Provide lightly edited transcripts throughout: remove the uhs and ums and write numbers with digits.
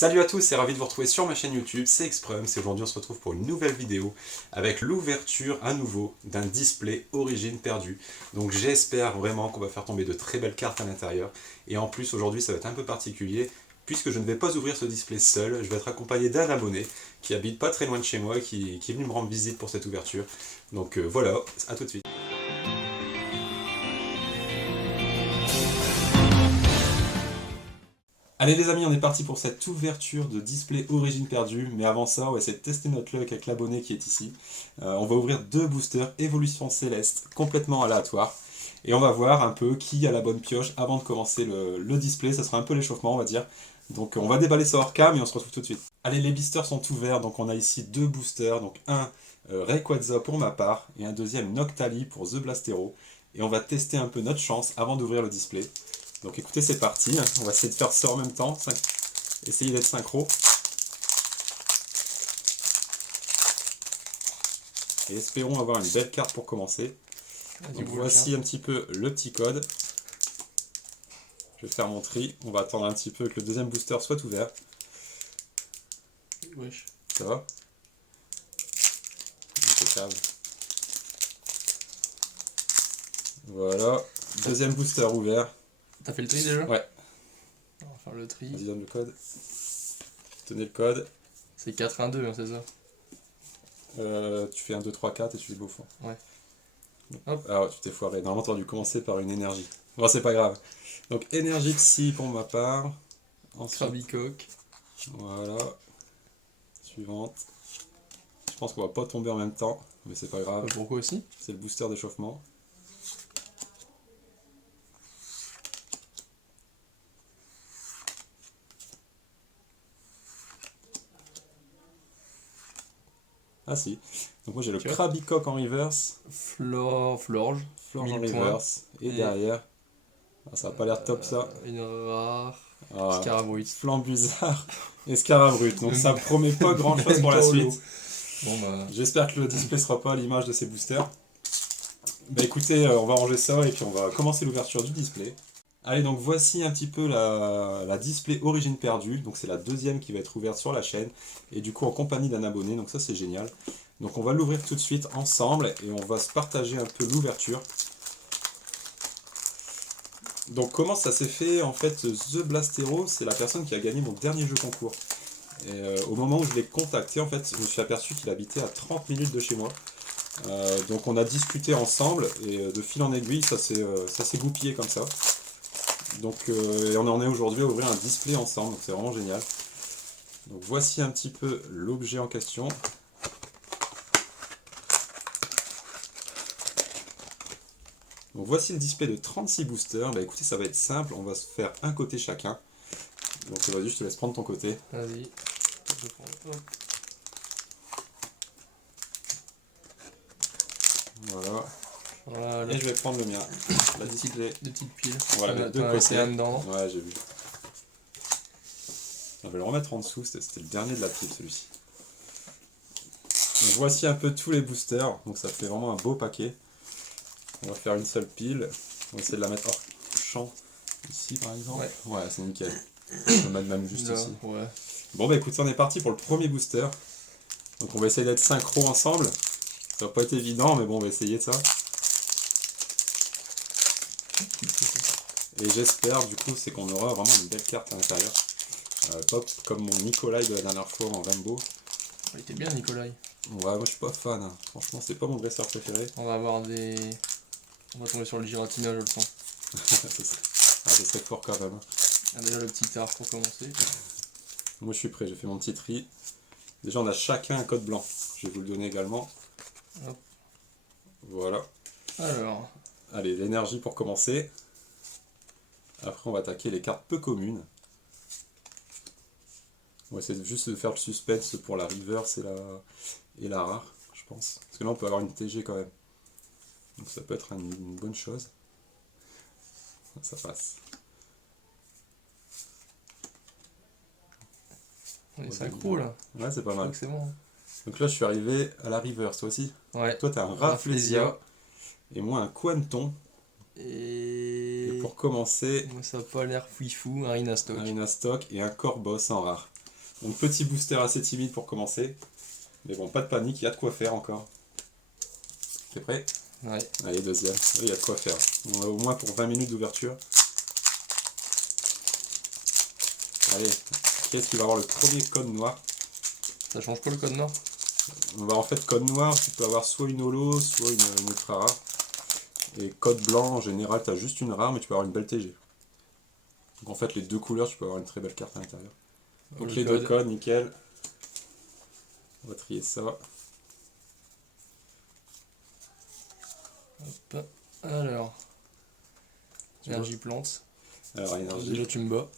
Salut à tous et ravi de vous retrouver sur ma chaîne YouTube, c'est Xprums et aujourd'hui on se retrouve pour une nouvelle vidéo avec l'ouverture à nouveau d'un display Origine perdue. Donc j'espère vraiment qu'on va faire tomber de très belles cartes à l'intérieur et en plus aujourd'hui ça va être un peu particulier puisque je ne vais pas ouvrir ce display seul, je vais être accompagné d'un abonné qui habite pas très loin de chez moi, qui est venu me rendre visite pour cette ouverture. Donc voilà, à tout de suite. Allez les amis, on est parti pour cette ouverture de display Origine perdue, mais avant ça, on va essayer de tester notre luck avec l'abonné qui est ici. On va ouvrir deux boosters Évolution Céleste complètement aléatoires, et on va voir un peu qui a la bonne pioche avant de commencer le display, ça sera un peu l'échauffement on va dire. Donc on va déballer ça hors cam et on se retrouve tout de suite. Allez, les boosters sont ouverts, donc on a ici deux boosters, donc un Rayquaza pour ma part, et un deuxième Noctali pour The Blastero, et on va tester un peu notre chance avant d'ouvrir le display. Donc écoutez, c'est parti, on va essayer de faire ça en même temps, essayer d'être synchro. Et espérons avoir une belle carte pour commencer. Donc voici un petit peu le petit code. Je vais faire mon tri, on va attendre un petit peu que le deuxième booster soit ouvert. Wesh. Ça va? Impeccable. Voilà, deuxième booster ouvert. T'as fait le tri déjà? Ouais. On va faire le tri. Vas-y, donne le code. Tenez le code. C'est 4-1-2, hein, c'est ça? Tu fais 1, 2, 3, 4 et tu les au fond. Ouais. Hop. Ah ouais, tu t'es foiré. Normalement, tu aurais dû commencer par une énergie. Bon, c'est pas grave. Donc, énergie psy pour ma part. Ensuite, Krabicoque. voilà. Suivante. Je pense qu'on va pas tomber en même temps, mais c'est pas grave. Pourquoi aussi? C'est le booster d'échauffement. Ah si. Donc moi j'ai le Krabicoque en reverse. Florge. Florge en reverse. Et derrière. Ah, ça a pas l'air top ça. Une rare. Ah, Scarabrut. Flambuzard et Scarabrut. Donc ça promet pas grand chose pour la suite. Bon bah. J'espère que le display sera pas à l'image de ces boosters. Bah écoutez, on va ranger ça et puis on va commencer l'ouverture du display. Allez, donc voici un petit peu la display Origine perdue. Donc c'est la deuxième qui va être ouverte sur la chaîne. Et du coup en compagnie d'un abonné, donc ça c'est génial. Donc on va l'ouvrir tout de suite ensemble et on va se partager un peu l'ouverture. Donc comment ça s'est fait? En fait, The Blastero, c'est la personne qui a gagné mon dernier jeu concours. Et au moment où je l'ai contacté, en fait, je me suis aperçu qu'il habitait à 30 minutes de chez moi. Donc on a discuté ensemble et de fil en aiguille, ça s'est goupillé comme ça. Donc et on en est aujourd'hui à ouvrir un display ensemble, donc c'est vraiment génial. Donc voici un petit peu l'objet en question. Donc voici le display de 36 boosters. Bah écoutez, ça va être simple, on va se faire un côté chacun. Donc vas-y, je te laisse prendre ton côté. Vas-y. Voilà. Voilà. Et je vais prendre le mien. La display. Des petites piles. Voilà, les deux côtés. Dedans. Ouais, j'ai vu. On va le remettre en dessous, c'était le dernier de la pile celui-ci. Donc voici un peu tous les boosters, donc ça fait vraiment un beau paquet. On va faire une seule pile, on va essayer de la mettre hors champ, ici par exemple. Ouais, c'est nickel. On va mettre même juste ici. Ouais. Bon bah écoute, on est parti pour le premier booster. Donc on va essayer d'être synchro ensemble. Ça va pas être évident, mais bon, on va essayer de ça. Et j'espère du coup, c'est qu'on aura vraiment une belle carte à l'intérieur. Pop comme mon Nikolai de la dernière fois en Rainbow. Il était bien Nikolai. Ouais, moi je suis pas fan, hein. Franchement c'est pas mon dresseur préféré. On va avoir des... On va tomber sur le Giratina, je le sens. Ça serait fort quand même. Ah, déjà le petit art pour commencer. Moi je suis prêt, j'ai fait mon petit tri. Déjà on a chacun un code blanc. Je vais vous le donner également. Hop. Voilà. Alors. Allez, l'énergie pour commencer. Après on va attaquer les cartes peu communes. On va essayer juste de faire le suspense pour la reverse et la rare, je pense. Parce que là on peut avoir une TG quand même. Donc ça peut être une bonne chose. Ça passe. On est synchro là. Ouais, c'est pas mal. C'est bon. Donc là je suis arrivé à la reverse, toi aussi. Ouais. Toi t'as un Rafflesia. Et moi un Quanton. Et pour commencer, moi ça a pas l'air fouifou, un Inastock. Un Inastock et un Corboss en rare. Donc petit booster assez timide pour commencer. Mais bon, pas de panique, il y a de quoi faire encore. T'es prêt? Ouais. Allez, deuxième. Oui, il y a de quoi faire. On a au moins pour 20 minutes d'ouverture. Allez, qui est-ce qui va avoir le premier code noir? Ça change quoi le code noir? En fait, code noir, tu peux avoir soit une holo, soit une ultra rare. Et code blanc, en général, tu as juste une rare, mais tu peux avoir une belle TG. Donc en fait, les deux couleurs, tu peux avoir une très belle carte à l'intérieur. Donc Le les code. deux codes, nickel. On va trier ça. Hop. Alors. Tu Énergie plante. Alors, énergie. Déjà tu me bats.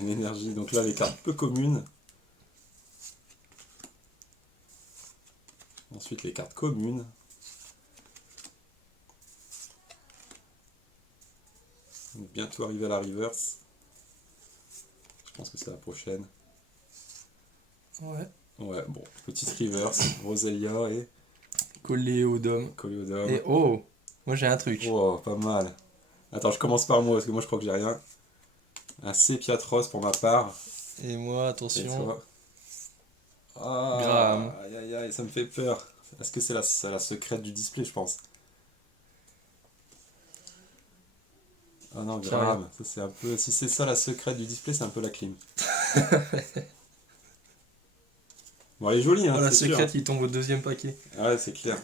Une énergie. Donc là, les cartes peu communes. Ensuite, les cartes communes. On est bientôt arrivé à la reverse. Je pense que c'est la prochaine. Ouais. Ouais, bon, petite reverse. Roselia et Coléodome. Coléodome. Et oh! Moi j'ai un truc. Oh, pas mal. Attends, je commence par moi, parce que moi je crois que j'ai rien. Un Sépiatros pour ma part. Et moi, Et attention. toi? Ah, Graham. aïe aïe aïe, ça me fait peur. Est-ce que c'est la secrète du display, je pense? Ah non, Graham, ça c'est un peu. Si c'est ça la secrète du display, c'est un peu la clim. Bon, elle est jolie, hein, Oh, la c'est sûr. secrète qui tombe au deuxième paquet. Ah ouais, c'est clair.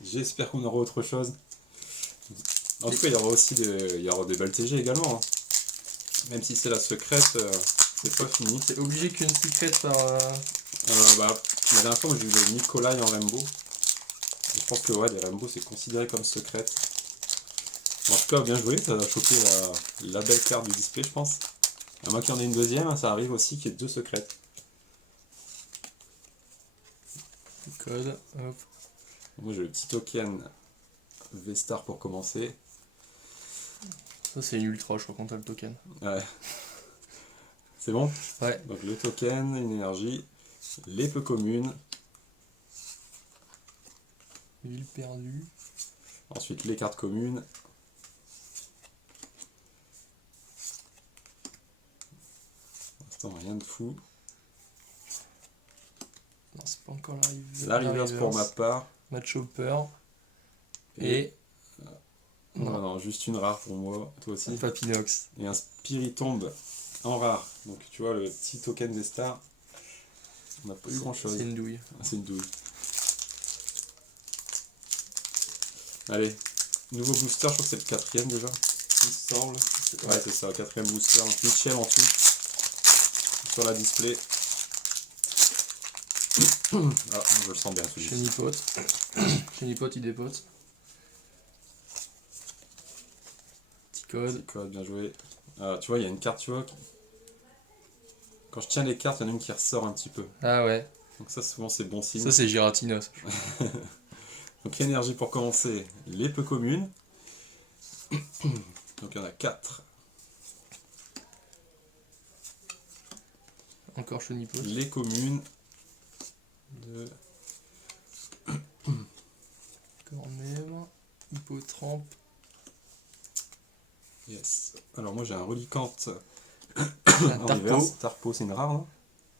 J'espère qu'on aura autre chose. En tout cas, il y aura aussi il y aura des belles TG également. Hein. Même si c'est la secrète, c'est pas fini. C'est obligé qu'une secrète par. Bah, la dernière fois, moi, j'ai eu le Nikolai en Rainbow. Et je pense que ouais, les Rainbow, c'est considéré comme secrète. En tout cas, bien joué, ça a chopé la belle carte du display, je pense. À moins qu'il y en ait une deuxième, ça arrive aussi qu'il y ait deux secrètes. Code. Hop. Moi, j'ai le petit token V-Star pour commencer. Ça c'est une ultra, je crois qu'on a le token. Ouais. C'est bon? Ouais. Donc le token, une énergie, les peu communes, Ville perdue. ensuite les cartes communes. Pour l'instant, rien de fou. Non, c'est pas encore la reverse. La reverse pour ma part. Match Hopper. Et. Non, juste une rare pour moi, toi aussi. Papinox. Et un Spiritomb en rare. Donc tu vois, le petit token des stars, on n'a pas eu grand chose. C'est une douille. Ah, c'est une douille. Allez, nouveau booster, je crois que c'est le quatrième déjà. Il me semble. Ouais, c'est ça, quatrième booster. Donc Mitchell en tout. Sur la display. Ah, je le sens bien celui-ci. Chenipote. Chenipote, il dépote. Petit code. Petit code, bien joué. Tu vois, il y a une carte, tu vois. Quand je tiens les cartes, il y en a une qui ressort un petit peu. Ah ouais. Donc ça, souvent, c'est bon signe. Ça c'est Giratina. Donc l'énergie pour commencer, les peu communes. Donc il y en a 4. Encore Chenipote. Les communes. 2. Cornem. Hippotrampe. Yes. Alors moi j'ai un Relicante Un en Tarpo. reverse. Tarpo, c'est une rare, non?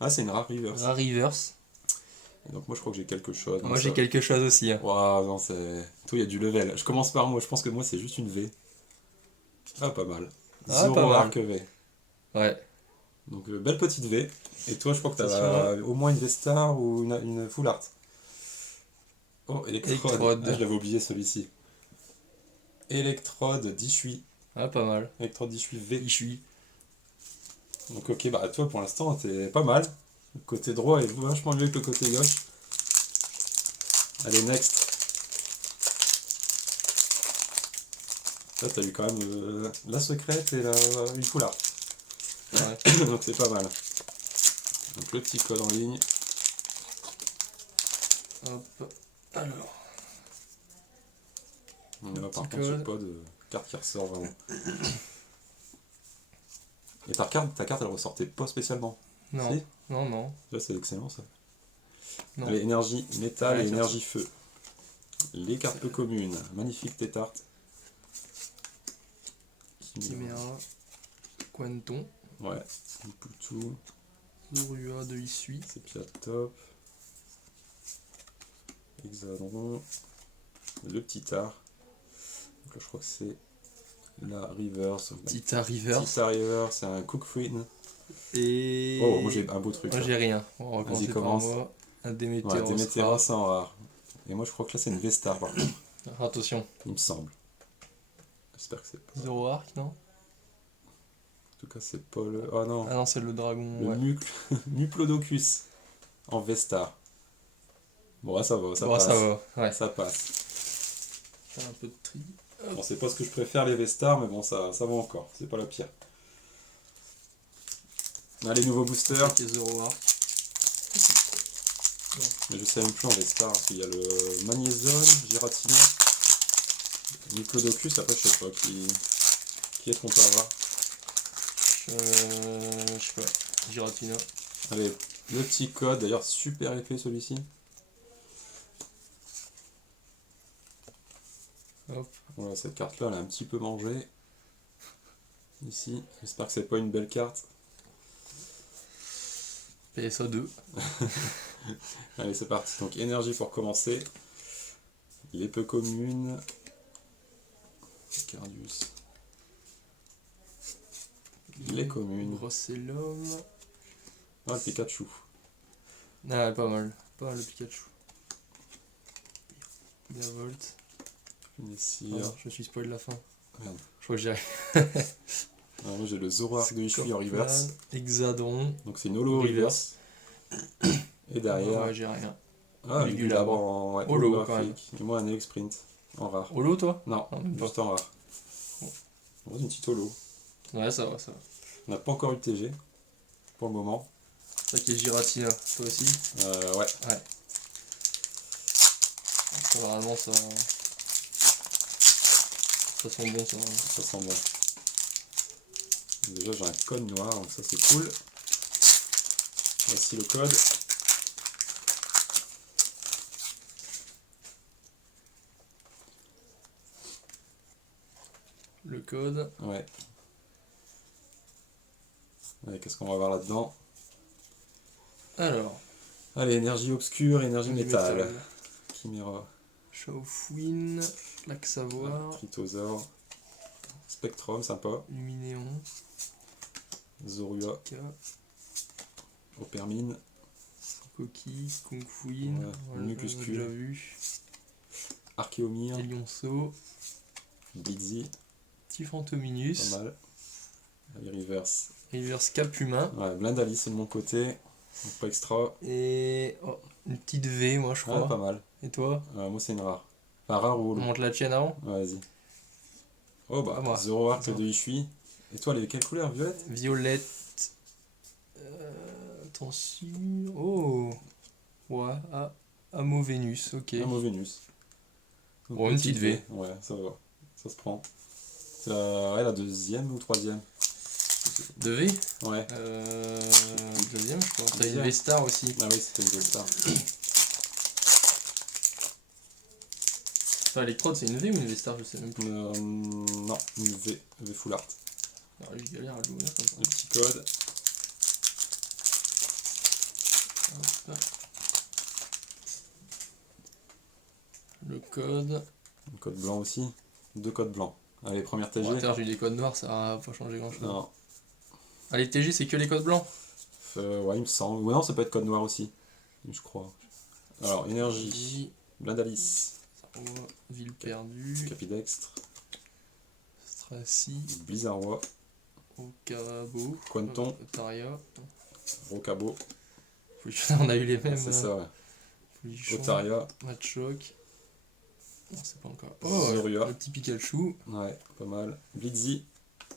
Ah, c'est une rare reverse. Rare reverse. Et donc moi je crois que j'ai quelque chose. Moi j'ai quelque chose aussi. Hein. Waouh, non, c'est. Toi, il y a du level. Je commence par moi, je pense que moi c'est juste une V. Ah, pas mal. Ah, Zoro pas mal. arc V. Ouais. Donc belle petite V. Et toi, je crois que tu Attention, as au moins une V-Star ou une Full Art. Oh, Electrode. Electrode. Ah, je l'avais oublié celui-ci. Electrode d'Ishui. Ah, pas mal. Electrode d'Ishui V. Ishui. Donc ok, bah toi pour l'instant t'es pas mal. Le côté droit est vachement mieux que le côté gauche. Allez, next. Là t'as eu quand même la secrète et une full art. Ouais. Donc c'est pas mal. Donc le petit code en ligne. Hop. Alors. Là, par Petit contre j'ai code. pas de carte qui ressort vraiment. Et ta carte elle ressortait pas spécialement. Non. Si. Non, non. Là c'est excellent ça. Non. Allez, énergie métal Ouais, et ça, énergie feu. Les cartes peu communes. Magnifique tétarte. Chimera. Quanton. Ouais, Poutou, Zorua de Isui. Sépia top. Hexadron. Le petit art. Donc là, je crois que c'est la Reverse. Tita River. Tita River, c'est un Cook Fruit. Et. Oh, moi j'ai un beau truc. Moi Là. j'ai rien. On va Vas-y, commencer par commence. moi. Un Ouais, Démétéros. Démétéros, c'est en rare. Et moi, je crois que là, c'est une Vestar, par contre. Attention. Il me semble. J'espère que c'est pas. Zero Arc, non? En tout cas, c'est pas le. Oh non. Ah non, c'est le dragon. Le Ouais. Muplodocus en Vestar. Bon, là, ça va, ça Bon, passe. ça va. Ouais. Ça passe. Faire un peu de tri. Bon, c'est pas ce que je préfère, les Vestars, mais bon, ça va encore. C'est pas la pire. Allez, nouveau booster. Ok, Zero Arc. Mais je sais même plus en Vestar, parce qu'il y a le Magnézone, Giratina, Muplodocus, après je sais pas qui est-ce qu'on peut avoir. Je sais pas. Giratina. Allez, le petit code, d'ailleurs super épais celui-ci. Hop. Voilà, cette carte là elle a un petit peu mangé. Ici, j'espère que c'est pas une belle carte. PSA 2. Allez, c'est parti. Donc énergie pour commencer. Les peu communes. Cardius. Les communes. Brossellum. Ah, le Pikachu. Ah, pas mal. Pas mal le Pikachu. Diavolt. Ici. Ah, je me suis spoil la fin. Merde. Je crois que j'ai Alors, moi j'ai le Zoroark de Ishui en reverse. Hexadron. Donc c'est une holo reverse. Et derrière. Ouais, j'ai rien. Ah, Ligulabre. Ligulabre en ouais, Holo, holographique. Et moi un Elec Sprint en rare. Holo, toi? Non, Non, même pas. juste en rare. Bon. Bon, une petite holo. Ouais, ça va, ça va. On n'a pas encore eu de TG pour le moment. Ça qui est Giratina, toi aussi? Ouais. Ouais. Normalement, ça sent bon, ça. Ça sent bon. Déjà j'ai un code noir, donc ça c'est cool. Voici le code. Le code. Ouais. Allez, qu'est-ce qu'on va voir là-dedans? Alors. Allez, énergie obscure, énergie du métal. Chimera. Chaufouine. Lac Savoir. Trithosaur. Spectrum, sympa. Luminéon. Zorua. K. Opermine. Coquille. Kungfuin. Ouais, Voilà, Mucuscule. on a déjà vu. Archéomir. Elionceau. Blitzy. Tifantominus. Pas mal. Allez, reverse. Reverse Capuma. Ouais, Blindalis c'est de mon côté. Donc pas extra. Et oh, une petite V, moi je crois. Ouais, pas mal. Et toi? Moi c'est une rare. Enfin, rare ou On holo. monte la tienne avant? Ouais, vas-y. Oh bah, À moi. Zoroark Zoro. de Ishui. Et toi, les quelle couleur? Violette? Violette. Attention. Oh! Ouais, Amo Vénus, ok. Amo Vénus. Donc, Bon, une petite V. Ouais, ça va. Ça se prend. C'est la deuxième ou troisième? De V? Ouais. Deuxième, je crois. T'as une Deuxième. V-Star aussi. Ah oui, c'était une Vestar. Enfin, Electrode, c'est une V ou une V-Star? Je sais même plus. Non, une V full art. Alors, lui, je galère à l'ouvrir comme ça. Le petit code. Hop. Le code. Un code blanc aussi. 2 codes blancs. Allez, première TG. Bon, attends, j'ai eu des codes noirs, ça va pas changer grand chose. Non. Allez, TG, c'est que les codes blancs. Ouais, il me semble. Ou non, ça peut être code noir aussi. Je crois. Alors, énergie. Blindalis. Ville perdue. Capidextre. Stracy. Blizzardois. Okabo. Quanton. Otaria. Rocabo. On a eu les mêmes. C'est ça, ouais. Folichon, Otaria. Machoc. Non, c'est pas encore. Zorua. Le petit Pikachu. Ouais, pas mal. Blitzy.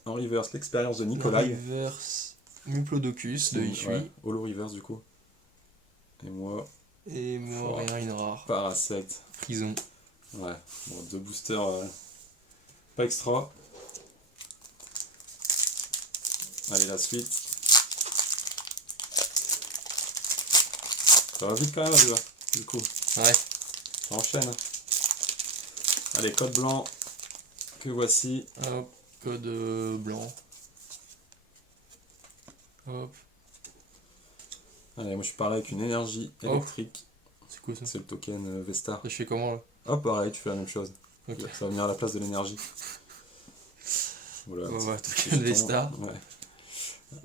En reverse, l'expérience de Nikolai. Reverse Muplodocus de Ishui. Ouais, holo reverse du coup. Et moi, Et moi, Oh. rien, une rare. Parasect. Prison. Ouais, bon, 2 boosters. Pas extra. Allez, la suite. Ça va vite quand même, là, du coup. Ouais. Ça enchaîne. Allez, code blanc. Que voici. Hop, code blanc. Hop. Allez, moi je suis parlé avec une énergie Oh. électrique. C'est quoi ça? C'est le token Vestar. Et je fais comment là? Hop, pareil, tu fais la même chose. Ok. Ça va venir à la place de l'énergie. Voilà. Ouais, petit token jeton. Vestar. Ouais.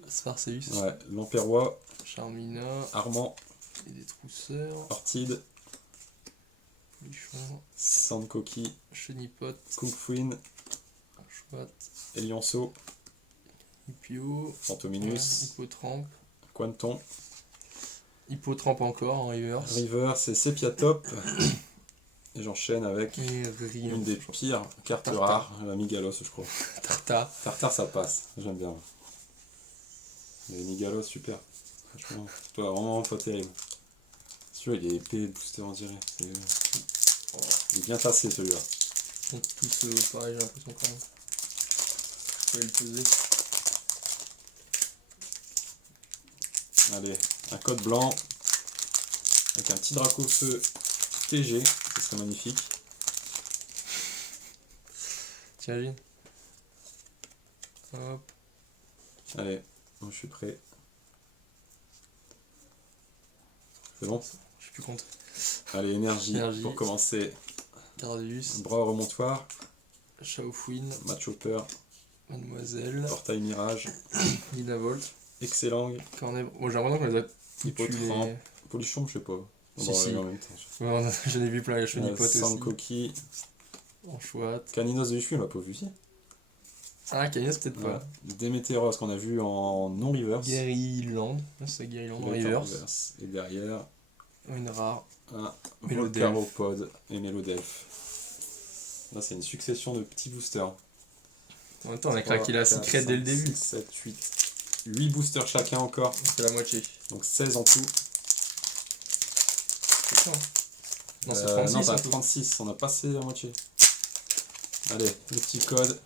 Sparceus. Ouais. L'Empérois, Charmina. Armand, Et des trousseurs. Ortide, Lichon. Sandcoquille, Chenipote. Kungfuin, Chouette. Elianceau, Hipio. Fantominus, Hippotrampe. Quanton, Hippotrampe encore en reverse. River, c'est Sepiatop. Et j'enchaîne avec Et Rion. une des pires cartes Tartare. rares, la Migalos, je crois. Tartare. Tartare, ça passe, j'aime bien. Les Migalos, super. Franchement, c'est pas vraiment pas terrible. Celui-là, il est épais, le booster, on dirait. Il est bien tassé, celui-là. Donc tous pareil, j'ai l'impression quand même. Je vais le peser. Allez, un code blanc avec un petit Dracofeu TG, ce serait magnifique. T'imagines? Hop. Allez, donc je suis prêt. C'est bon? Je sais plus compter. Allez, énergie, Énergie. pour commencer. Cardius. Bras au remontoir, Shaofouine. Matchhopper, Mademoiselle. Portail Mirage, Linavolt. Excellent, Cornet. Bon, j'ai l'impression qu'on les a tous Hippotrampe. les... Polichon, je sais pas. Si, Bon, si. en même temps. Ouais, j'en ai vu plein, la Chenipote aussi. Sandcoquille, En chouette. Caninos de Ichu, on l'a pas vu ici. Ah, Cagnos peut-être Voilà. pas. Démétéros qu'on a vu en non-reverse. Guériland. Ah, c'est Guériland en Il est en reverse. reverse. Et derrière, Une rare. un Mélodelph. Volcaropod et Mélodelph. Là, c'est une succession de petits boosters. En même temps, on a craqué la secret dès le début. 7, 8. 8 boosters chacun encore. C'est la moitié. Donc 16 en tout. C'est ça. Non, c'est Non, 36 pas en tout. 36, on a passé la moitié. Allez, le petit code.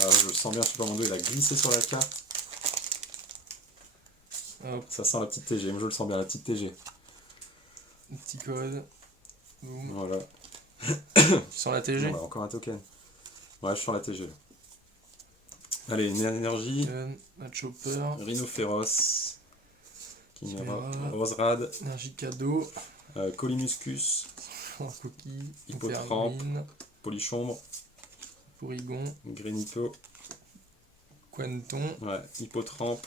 Ah, je le sens bien, Super Mondo, il a glissé sur la carte. Hop, Ça sent la petite TG, moi je le sens bien, la petite TG. un petit code. Boum. Voilà. Tu sens la TG? Voilà, encore un token. Ouais, je sens la TG là. Allez, une énergie. Un chopper. Rhino Féroce. Chimera. Chimera. Roserad. Énergie cadeau. Colimuscus. En coquille. Hippotrampe. Hypermine, Polichombre. Porygon. Grenipo. Quanton. Ouais, Hippotrampe.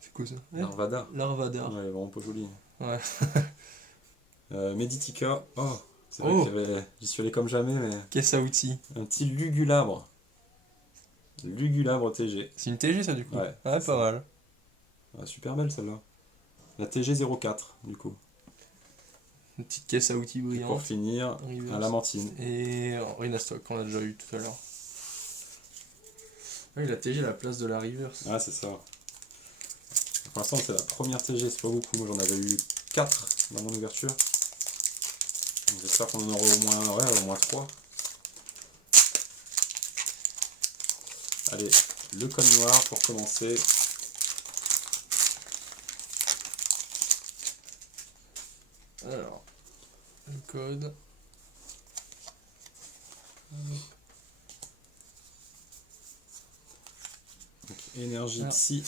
C'est quoi ça? Larvada. Larvada. Ouais, il est vraiment pas joli. Ouais. Meditica. Oh, c'est vrai Oh. j'y suis allé comme jamais, mais Caisse à outils. un petit Lugulabre. Lugulabre TG. C'est une TG ça du coup? Ouais. Ouais, pas mal. Ah, super belle celle-là. La TG 04 du coup. Une petite caisse à outils Et pour brillante. finir, Reverse. un Lamantine. Et Rhinastock qu'on a déjà eu tout à l'heure. Oui, la TG à la place de la reverse. Ah, c'est ça. Pour l'instant, c'est la première TG, c'est pas beaucoup. Moi, j'en avais eu 4 dans mon ouverture. Donc, j'espère qu'on en aura au moins 3. Allez, le code noir pour commencer. Alors, le code. Donc, énergie Ah. Psy.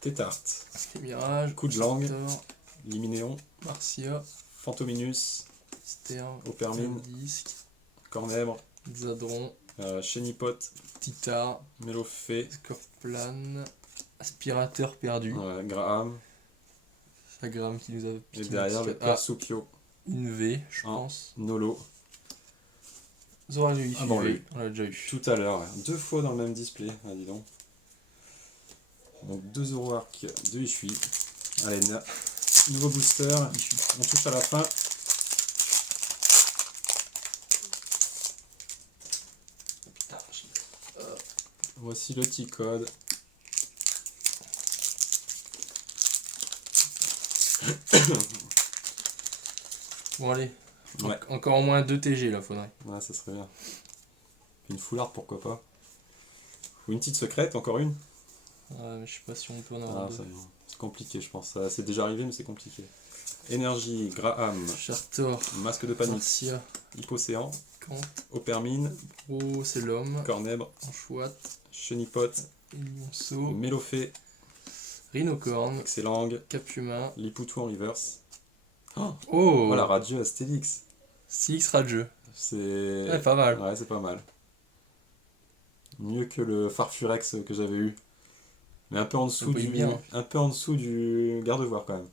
Tétarte. Mirage. Coup de langue. Sector, Liminéon. Marcia. Fantominus. Stern. Opermine. Disque. Cornèbre. Zadron. Chénipote. Titar. Mélofée. Scorplan. Aspirateur perdu. Ouais, Graham. Sagram qui nous a Et piqué derrière, un le petit code. Persupio. Une V, je Ah. pense. Nolo. Zoralu Ah bon, V, lui. on l'a déjà eu. Tout à l'heure, ouais. 2 fois dans le même display, ah, dis donc. Donc 2 Zoroark de Ishui. Allez, nouveau booster, on touche à la fin. Putain, Voici le petit code. bon allez, Ouais. encore au moins 2 TG là, faudrait. Ouais, ça serait bien. Une foularde, pourquoi pas. Ou une petite secrète, encore une. Mais je sais pas si on peut en avoir Ah, deux. c'est compliqué, je pense. C'est déjà arrivé, mais c'est compliqué. Énergie, Graham, Chartor, masque de panique, Marcia, Hypocéan, Cant, Opermine, Bro, c'est l'homme. Cornèbre, Anchoite, Chenipote, Elionceau, Mélophée, Rhinocorne, Excellent, Capumin. Lipoutou en reverse. Oh, Oh, voilà, Radieux Astélix. Six rageux. C'est... Ouais, pas mal. Ouais, c'est pas mal. Mieux que le Farfurex que j'avais eu. Mais un peu en dessous brille du... bien. Un peu en dessous du Gardevoir quand même.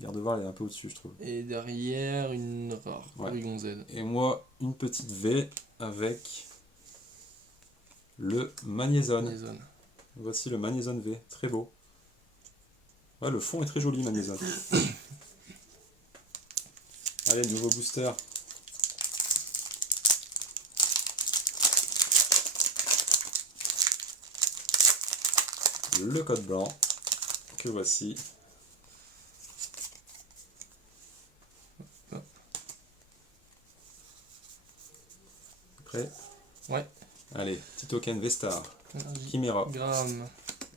Gardevoir, il est un peu au-dessus, je trouve. Et derrière, une rare. Ouais. Porygon Z. Et moi, une petite V avec le Magnézone. Maison. Voici le Magnézone V, très beau. Ouais, le fond est très joli, Magnézone. Allez, nouveau booster. Le code blanc, que voici. Prêt? Ouais. Allez, petit token Vestar, Énergie. Chimera, Gramme.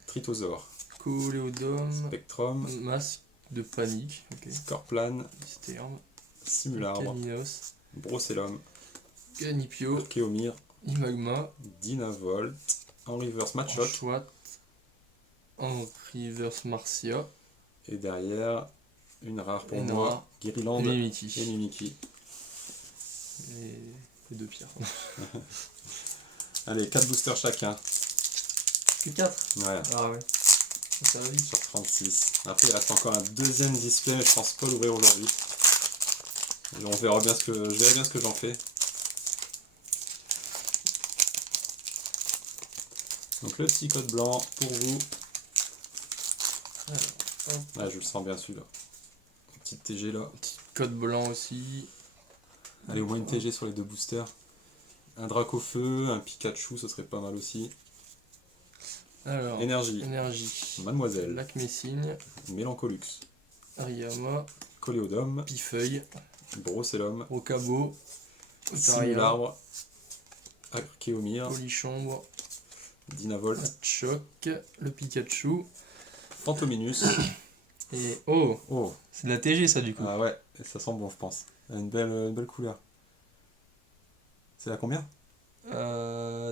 Tritosaure, Coléodome. Spectrum, Masque de panique. Ok. Scorplan, Sterne. Simularbre, Caninos. Brocellum, Ganipio. Archeomir, Imagma. Dynavolt, en reverse Machop, Anchoite. En reverse Marcia. et derrière, une rare pour Une moi, rare. Guirlande Et et Mimiki. Mimiki. Les deux pires. Allez, 4 boosters chacun. Que 4. Ouais, Ah ouais. Ça va vite. sur 36. Après, il reste encore un deuxième display, mais je pense pas l'ouvrir aujourd'hui. On verra bien je verrai bien ce que j'en fais. Donc le petit code blanc pour vous. Alors, hop. Ouais, je le sens bien celui-là. Petite TG là. Petit code blanc aussi. Allez, au moins une TG sur les deux boosters. Un Dracofeu, un Pikachu, ce serait pas mal aussi. Alors, Énergie, énergie. Mademoiselle, Lac Messine. Mélancolux, Ariama. Coléodome, Pifeuille. Brocellum, Rocabo. Otaria. Simularbre, Archeomir, Polichambre. Dynavolt, Choc. Le Pikachu. Fantominus. Et oh, Oh, c'est de la TG ça du coup. ah ouais, et ça sent bon, je pense. Une belle couleur. C'est à combien?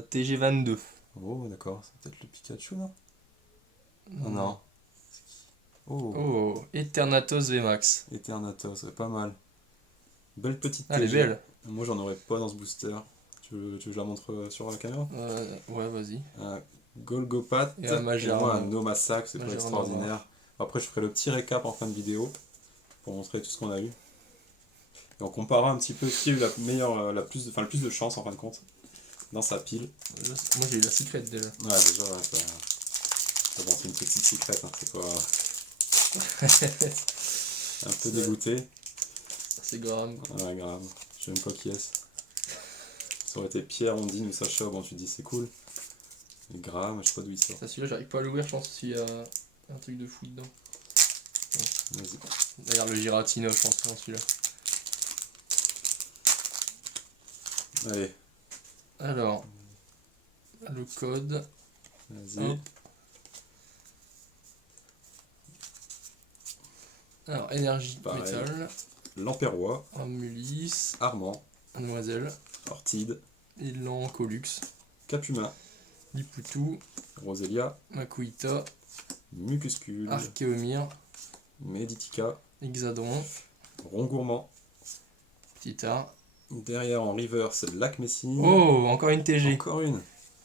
TG 22. Oh, d'accord, c'est peut-être le Pikachu, non? Oh non. Oh, Oh, Eternatus VMAX. Eternatus, c'est pas mal. Belle petite Ah, elle est TG. belle. Moi, j'en aurais pas dans ce booster. Tu veux que je la montre sur la caméra? Ouais, vas-y. Un Golgopat Et un Magearma. moi un Nomasac, c'est pas Magearma. extraordinaire. Après, je ferai le petit récap en fin de vidéo pour montrer tout ce qu'on a eu. Et on comparera un petit peu qui a eu la meilleure, le plus de chance en fin de compte dans sa pile. Moi j'ai eu la secret déjà. Ouais, déjà, ouais, bon, c'est une petite secrète, hein, c'est pas. Un peu dégoûté. C'est grave. Ouais, grave. Je sais même pas qui est-ce. Ça aurait été Pierre, Ondine ou Sacha, bon, tu te dis c'est cool. Mais grave, je sais pas d'où il sort. Ça, celui-là, j'arrive pas à l'ouvrir, je pense qu'il y a un truc de fou dedans. Vas-y. D'ailleurs, le Giratina, je pense, dans celui-là. Allez, Alors, le code. vas-y. Hop. Alors, énergie, Pareil. métal, Lamperrois, Amulis, Armand, Mademoiselle, Ortide, Élan, Colux, Capuma, Lipoutou, Roselia, Makuita, Mucuscule, Archeomir, Meditica, Hexadron, Rongourmand. Petit art. Derrière en reverse, Lac Messine. Oh, encore une TG. Encore une.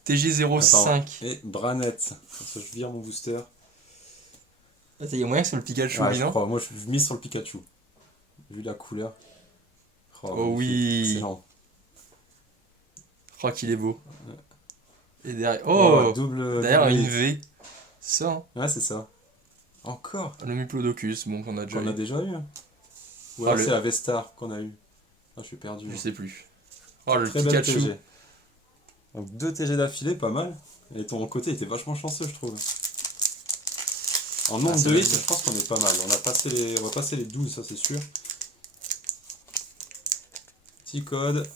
TG 05. Et Branette. Comme ça, je vire mon booster. Il y a moyen que sur le Pikachu, Ouais, lui, je non? crois. Moi, je mise sur le Pikachu. Vu la couleur. Oh magnifique. oui. Excellent. Oh, qu'il est beau. Et derrière. Oh, double. derrière double une hit. V. Ça, hein. Ouais, c'est ça. Encore. Le Muplodocus, bon, qu'on a déjà Qu'on a eu. déjà eu. Hein. Ou Ah, alors le- c'est Avestar qu'on a eu. Ah, je suis perdu. Je moi. sais plus. Oh, le Très belle Pikachu. TG. Donc 2 TG d'affilée, pas mal. Et ton côté était vachement chanceux, je trouve. En nombre ça de va hits, bien. je pense qu'on est pas mal. On va passer les 12, ça c'est sûr. Petit code.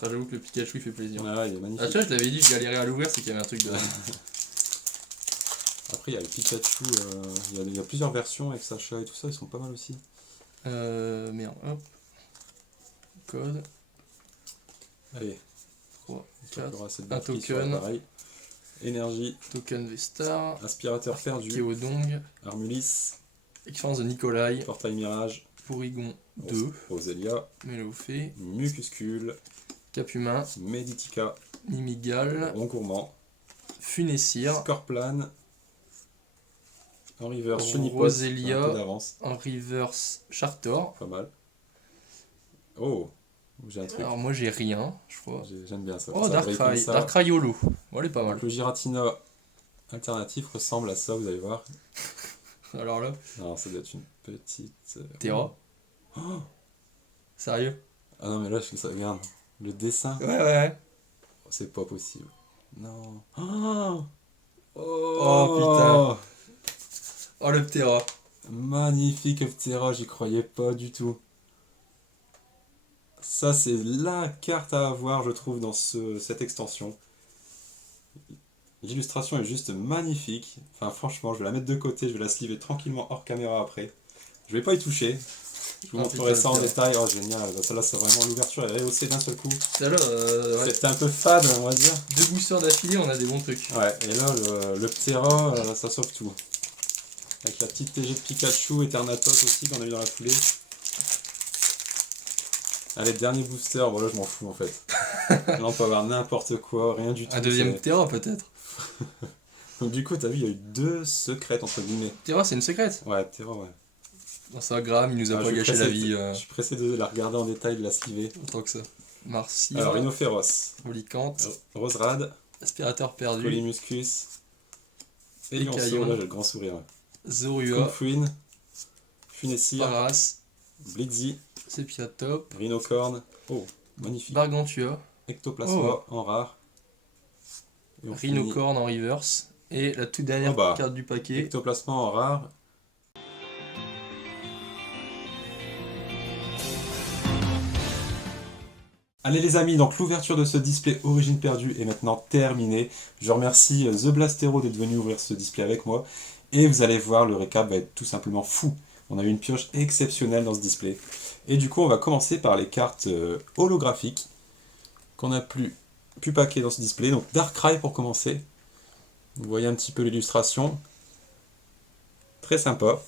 Ça, j'avoue que le Pikachu, il fait plaisir. Voilà, il est Ah, magnifique. tu vois, je t'avais dit, je galérais à l'ouvrir, c'est qu'il y avait un truc de. Après, il y a le Pikachu. Il y a plusieurs versions avec Sacha et tout ça, ils sont pas mal aussi. Merde, hop. Code. Allez, 3, il y 4, aura cette un batterie sur token. l'appareil. Énergie, Token Vestar, aspirateur perdu, Keodong, Armulis, expérience de Nikolai, portail mirage, Porygon 2, Roselia, Méléophée, Mucuscule, Capumin, Meditica, Nimigal, Rond Gourmand, Funessir, Scorplan, en reverse Chenipot, Roselia. un peu d'avance, en reverse Chartor. pas mal. Oh, j'ai un truc, Alors moi j'ai rien, je crois. j'aime bien ça. Oh, Ça brille comme Darkrai, ça. Darkrai Yolo. Bon, elle est pas mal. Donc le Giratina alternatif ressemble à ça, vous allez voir. Alors là, Alors ça doit être une petite... Terra. Oh Sérieux? ah non mais là, ça regarde. Le dessin, Ouais. c'est pas possible. Non. Oh, Oh, Oh le Ptera. magnifique Ptera, j'y croyais pas du tout. Ça, c'est la carte à avoir, je trouve, dans cette extension. L'illustration est juste magnifique. Enfin, franchement, je vais la mettre de côté, je vais la sliver tranquillement hors caméra après. Je vais pas y toucher. Je vous montrerai ça en détail. Oh, génial. Celle-là, c'est vraiment l'ouverture est rehaussée d'un seul coup. Celle-là, ouais. C'était un peu fade, on va dire. 2 boosters d'affilée, on a des bons trucs. Ouais, et là, le Ptera, ça sauve tout. Avec la petite TG de Pikachu, Eternatus aussi, qu'on a eu dans la foulée. Allez, dernier booster, bon là je m'en fous en fait. Là on peut avoir n'importe quoi, rien du tout. Un deuxième Ptera peut-être. Donc du coup, t'as vu, il y a eu 2 secrètes entre guillemets. Ptera c'est une secrète. Ouais, Ptera, ouais. Non, ça Graham, il nous a Ah, pas je suis gâché la pressé vie Je suis pressé de la regarder en détail, de la sliver. autant que ça. Marcy, Alors, Rhinophéros, Olicante, Roserade, Aspirateur perdu, Polymuscus, et Lionceau, Écaillon. là j'ai le grand sourire. Ouais. Zorua, Kumfuin, Funessir, Paras, Blixie, Sepiatop, Rhinocorn, oh, magnifique. Bargantua, Ectoplasma en rare. Et on finit Rhinocorn en reverse. Et la toute dernière Oh bah, carte du paquet. Ectoplasma en rare. Allez les amis, donc l'ouverture de ce display Origine perdue est maintenant terminée. Je remercie The Blastero d'être venu ouvrir ce display avec moi. Et vous allez voir, le récap va être tout simplement fou. On a eu une pioche exceptionnelle dans ce display. Et du coup, on va commencer par les cartes holographiques qu'on a pu paquer dans ce display. Donc Darkrai pour commencer. Vous voyez un petit peu l'illustration. Très sympa.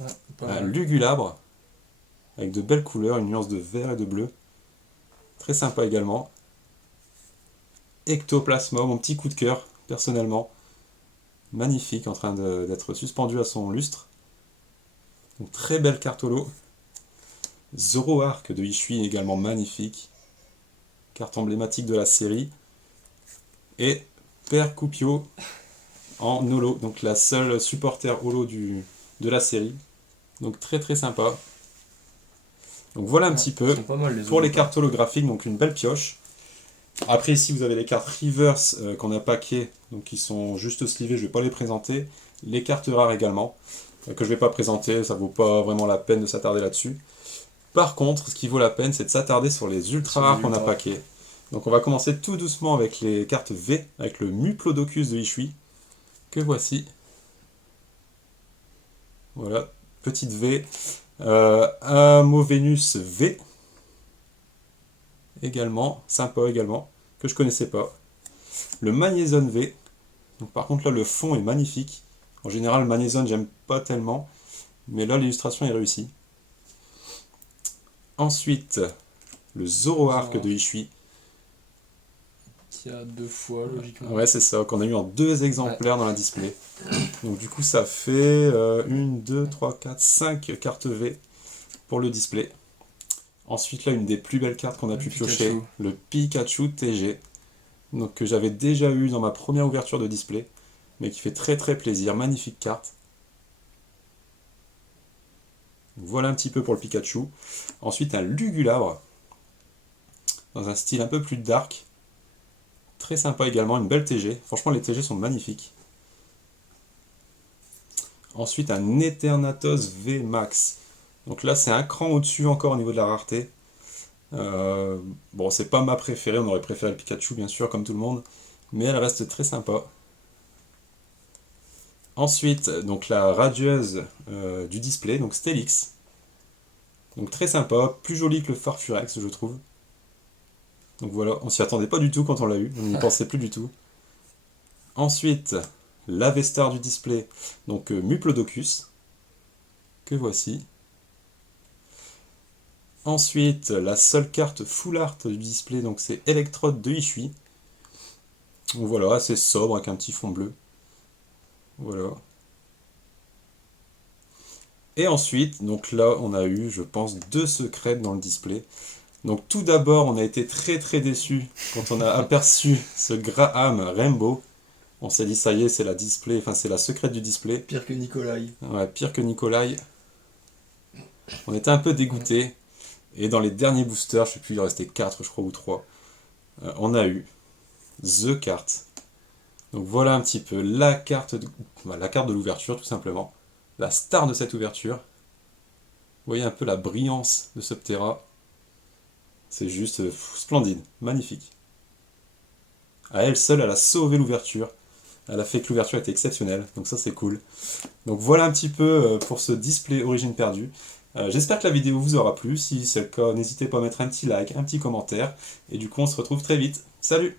Ouais, pas Un mal. Lugulabre, avec de belles couleurs, une nuance de vert et de bleu. Très sympa également. Ectoplasma, mon petit coup de cœur, personnellement. Magnifique, en train d'être suspendu à son lustre. Donc, très belle carte holo. Zoroark de Ishui, également magnifique. Carte emblématique de la série. Et Père Coupio en holo, donc la seule supporter holo de la série. Donc très très sympa. Donc voilà un petit peu Ils sont pas mal, les pour les autres. cartes holographiques, donc une belle pioche. Après ici vous avez les cartes reverse qu'on a paquées, donc qui sont juste slivées, je ne vais pas les présenter. Les cartes rares également, que je ne vais pas présenter, ça vaut pas vraiment la peine de s'attarder là-dessus. Par contre, ce qui vaut la peine, c'est de s'attarder sur les ultra Sur les rares qu'on a ultra. paquées. Donc on va commencer tout doucement avec les cartes V, avec le Muplodocus de Ishui, que voici. Voilà, petite V. Un Movenus V, également, sympa également, que je connaissais pas. Le Magnézone V, donc par contre là le fond est magnifique. En général le Magnézone j'aime pas tellement, mais là l'illustration est réussie. Ensuite, le Zoroark de Ishui. Qui a 2 fois, logiquement. Ouais, c'est ça, qu'on a eu en 2 exemplaires dans la display. Donc du coup, ça fait 1, 2, 3, 4, 5 cartes V pour le display. Ensuite, là, une des plus belles cartes qu'on a Le pu Pikachu. piocher, le Pikachu TG. Donc que j'avais déjà eu dans ma première ouverture de display, mais qui fait très très plaisir. Magnifique carte. Voilà un petit peu pour le Pikachu. Ensuite, un Lugulabre, dans un style un peu plus dark. Très sympa également, une belle TG. Franchement, les TG sont magnifiques. Ensuite, un Eternatus V Max. Donc là, c'est un cran au-dessus encore au niveau de la rareté. Bon, c'est pas ma préférée. On aurait préféré le Pikachu, bien sûr, comme tout le monde. Mais elle reste très sympa. Ensuite, donc la radieuse du display, donc Steelix. Donc très sympa, plus joli que le Farfurex, je trouve. Donc voilà, on s'y attendait pas du tout quand on l'a eu, on n'y pensait plus du tout. Ensuite, l'Avestar du display, donc Muplodocus, que voici. Ensuite, la seule carte full art du display, donc c'est Electrode de Hishui. Donc voilà, assez sobre avec un petit fond bleu. Voilà. Et ensuite, donc là, on a eu, je pense, 2 secrets dans le display. Donc tout d'abord, on a été très déçus quand on a aperçu ce Graham Rainbow. On s'est dit, ça y est, c'est la display, enfin c'est la secrète du display. Pire que Nikolai. Ouais, pire que Nikolai. On était un peu dégoûtés. Et dans les derniers boosters, je sais plus, il en restait 4, je crois, ou 3. On a eu The Carte. Donc voilà un petit peu la carte de l'ouverture, tout simplement. La star de cette ouverture. Vous voyez un peu la brillance de Subterra. C'est juste splendide, magnifique. À elle seule, elle a sauvé l'ouverture. Elle a fait que l'ouverture était exceptionnelle, donc ça c'est cool. Donc voilà un petit peu pour ce display Origine perdue. J'espère que la vidéo vous aura plu. Si c'est le cas, n'hésitez pas à mettre un petit like, un petit commentaire. Et du coup, on se retrouve très vite. Salut!